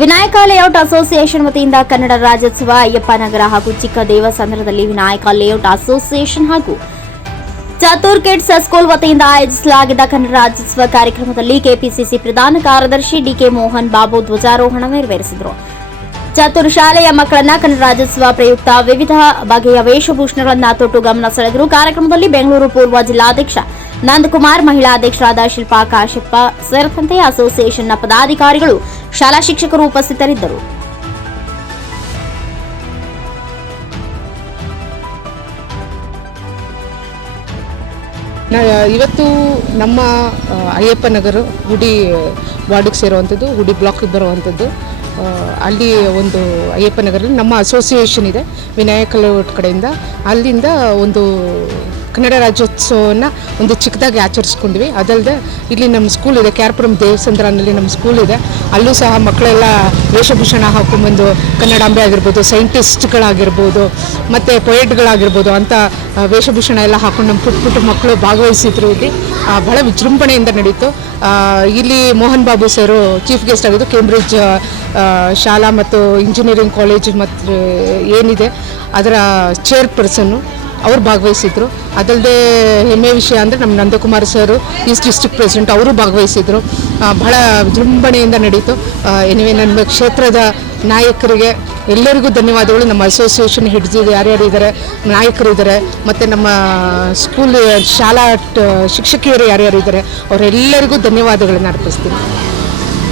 Vinayaka layout association ವತಿಯಿಂದ ಕನ್ನಡ ರಾಜ್ಯೋತ್ಸವ ಅಯ್ಯಪ್ಪ ನಗರ ಹಾಗೂ ಚಿಕ್ಕ ದೇವಸಂದ್ರದಲ್ಲಿ ವಿನಾಯಕ ಲೇಔಟ್ ಅಸೋಸಿಯೇಷನ್ ಹಾಗೂ ಚಾತುರ್ ಕಿಡ್ಸ್ ಸ್ಕೂಲ್ ವತಿಯಿಂದ ಆಯೋಜಿಸಲಾಗಿದ್ದ ಕನ್ನಡ ರಾಜ್ಯೋತ್ಸವ ಕಾರ್ಯಕ್ರಮದಲ್ಲಿ ಕೆಪಿಸಿಸಿ ಪ್ರಧಾನ ಕಾರ್ಯದರ್ಶಿ ಡಿಕೆ ಮೋಹನ್ ಬಾಬು ಧ್ವಜಾರೋಹಣ ನೆರವೇರಿಸಿದರು. ಚಾತುರ್ ಶಾಲೆಯ ಮಕ್ಕಳನ್ನ ಕನ್ನಡ ರಾಜ್ಯೋತ್ಸವ ಪ್ರಯುಕ್ತ ವಿವಿಧ ಬಗೆಯ ವೇಷಭೂಷಣಗಳನ್ನ ತೊಟ್ಟು ಗಮನ ಸೆಳೆದರು. ಕಾರ್ಯಕ್ರಮದಲ್ಲಿ ಬೆಂಗಳೂರು ಪೂರ್ವ ಜಿಲ್ಲಾಧ್ಯಕ್ಷ ನಂದಕುಮಾರ್ ಮಹಿಳಾ ಅಧ್ಯಕ್ಷರಾದ ಶಿಲ್ಪಾ ಕಾಶಪ್ಪ ಸೇರಿದಂತೆ ಅಸೋಸಿಯೇಷನ್ನ ಪದಾಧಿಕಾರಿಗಳು ಶಾಲಾ ಶಿಕ್ಷಕರು ಉಪಸ್ಥಿತರಿದ್ದರು. ಇವತ್ತು ನಮ್ಮ ಅಯ್ಯಪ್ಪ ನಗರ ಗುಡಿ ವಾರ್ಡಿಗೆ ಸೇರುವಂಥದ್ದು, ಗುಡಿ ಬ್ಲಾಕಿಗೆ ಬರುವಂಥದ್ದು. ಅಲ್ಲಿ ಒಂದು ಅಯ್ಯಪ್ಪ ನಗರಲ್ಲಿ ನಮ್ಮ ಅಸೋಸಿಯೇಷನ್ ಇದೆ, ವಿನಾಯಕ ಕಡೆಯಿಂದ. ಅಲ್ಲಿಂದ ಒಂದು ಕನ್ನಡ ರಾಜ್ಯೋತ್ಸವನ ಒಂದು ಚಿಕ್ಕದಾಗಿ ಆಚರಿಸ್ಕೊಂಡ್ವಿ. ಅದಲ್ಲದೆ ಇಲ್ಲಿ ನಮ್ಮ ಸ್ಕೂಲ್ ಇದೆ, ಕ್ಯಾರ್ಪುರಂ ದೇವಸಂದ್ರನಲ್ಲಿ ನಮ್ಮ ಸ್ಕೂಲ್ ಇದೆ. ಅಲ್ಲೂ ಸಹ ಮಕ್ಕಳೆಲ್ಲ ವೇಷಭೂಷಣ ಹಾಕೊಂಡ್ಬಂದು ಕನ್ನಡಾಂಬೆ ಆಗಿರ್ಬೋದು, ಸೈಂಟಿಸ್ಟ್ಗಳಾಗಿರ್ಬೋದು, ಮತ್ತು ಪೊಯೆಟ್ಗಳಾಗಿರ್ಬೋದು ಅಂತ ವೇಷಭೂಷಣ ಎಲ್ಲ ಹಾಕೊಂಡು ನಮ್ಮ ಪುಟ್ಟ ಪುಟ್ಟ ಮಕ್ಕಳು ಭಾಗವಹಿಸಿದ್ರು ಇಲ್ಲಿ. ಬಹಳ ವಿಜೃಂಭಣೆಯಿಂದ ನಡೀತು. ಇಲ್ಲಿ Mohan Babu sir chief guest ಆಗಿದ್ದು ಕೇಂಬ್ರಿಡ್ಜ್ ಶಾಲಾ ಮತ್ತು ಇಂಜಿನಿಯರಿಂಗ್ ಕಾಲೇಜ್ ಮತ್ತು ಏನಿದೆ, ಅದರ ಚೇರ್ಪರ್ಸನ್ನು ಅವ್ರು ಭಾಗವಹಿಸಿದ್ರು. ಅದಲ್ಲದೆ ಹೆಮ್ಮೆ ವಿಷಯ ಅಂದರೆ ನಮ್ಮ Nandakumar sir, east district president ಅವರು ಭಾಗವಹಿಸಿದ್ರು. ಬಹಳ ವಿಜೃಂಭಣೆಯಿಂದ ನಡೀತು. ಎನಿವೆ ನಮ್ಮ ಕ್ಷೇತ್ರದ ನಾಯಕರಿಗೆ ಎಲ್ಲರಿಗೂ ಧನ್ಯವಾದಗಳು. ನಮ್ಮ ಅಸೋಸಿಯೇಷನ್ ಹೆಡ್ಸ್ ಯಾರ್ಯಾರು ಇದ್ದಾರೆ ನಾಯಕರು ಇದ್ದಾರೆ ಮತ್ತು ನಮ್ಮ ಸ್ಕೂಲ್ ಶಾಲಾ ಶಿಕ್ಷಕಿಯರು ಯಾರ್ಯಾರು ಇದ್ದಾರೆ ಅವರೆಲ್ಲರಿಗೂ ಧನ್ಯವಾದಗಳನ್ನು ಅರ್ಪಿಸ್ತೀನಿ.